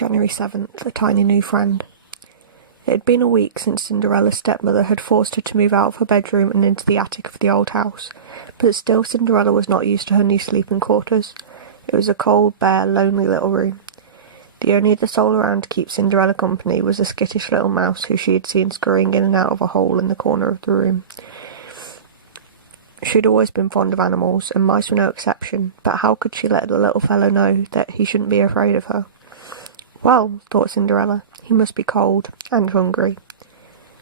January 7th, a tiny new friend. It had been a week since Cinderella's stepmother had forced her to move out of her bedroom and into the attic of the old house, but still Cinderella was not used to her new sleeping quarters. It was a cold, bare, lonely little room. The only other soul around to keep Cinderella company was a skittish little mouse who she had seen scurrying in and out of a hole in the corner of the room. She'd always been fond of animals, and mice were no exception, but how could she let the little fellow know that he shouldn't be afraid of her? Well, thought Cinderella, he must be cold and hungry.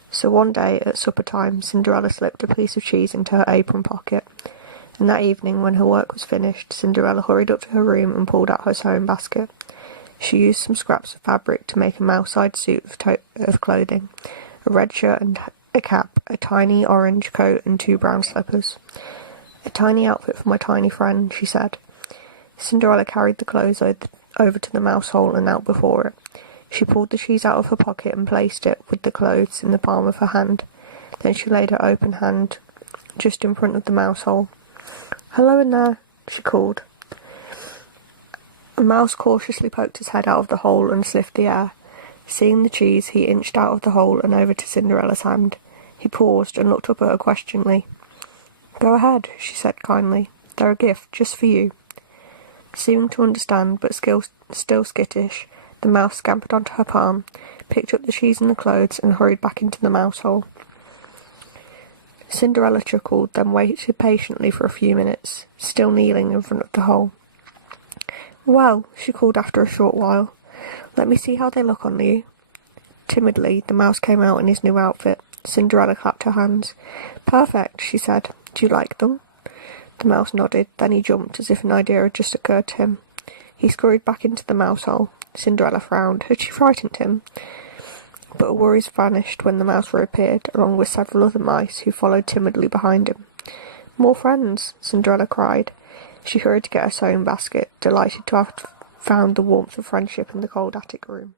So one day, at supper time, Cinderella slipped a piece of cheese into her apron pocket, and that evening, when her work was finished, Cinderella hurried up to her room and pulled out her sewing basket. She used some scraps of fabric to make a mouse-eyed suit of clothing, a red shirt and a cap, a tiny orange coat and 2 brown slippers. "A tiny outfit for my tiny friend," she said. Cinderella carried the clothes over to the mouse hole and out before it. She pulled the cheese out of her pocket and placed it, with the clothes, in the palm of her hand. Then she laid her open hand just in front of the mouse hole. "Hello in there," she called. A mouse cautiously poked his head out of the hole and sniffed the air. Seeing the cheese, he inched out of the hole and over to Cinderella's hand. He paused and looked up at her questioningly. "Go ahead," she said kindly. "They're a gift, just for you." Seeming to understand, but still skittish, the mouse scampered onto her palm, picked up the cheese and the clothes, and hurried back into the mouse hole. Cinderella chuckled, then waited patiently for a few minutes, still kneeling in front of the hole. "Well," she called after a short while, "let me see how they look on you." Timidly, the mouse came out in his new outfit. Cinderella clapped her hands. "Perfect," she said. "Do you like them?" The mouse nodded, then he jumped as if an idea had just occurred to him. He scurried back into the mouse hole. Cinderella frowned. Had she frightened him? But her worries vanished when the mouse reappeared, along with several other mice who followed timidly behind him. "More friends!" Cinderella cried. She hurried to get her sewing basket, delighted to have found the warmth of friendship in the cold attic room.